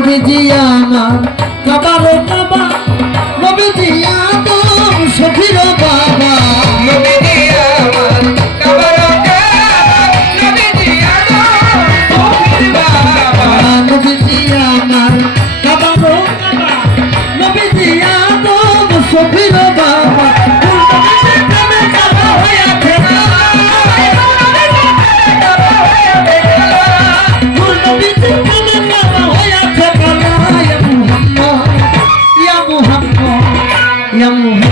নবীজি আমার কাবারে কাবা নবীজি আদম সখীর বাবা। নবীজি আমার কাবারে কাবা নবীজি আদম সখীর বাবা নবীজি আমার কাবারে বাবা। Maria morreu.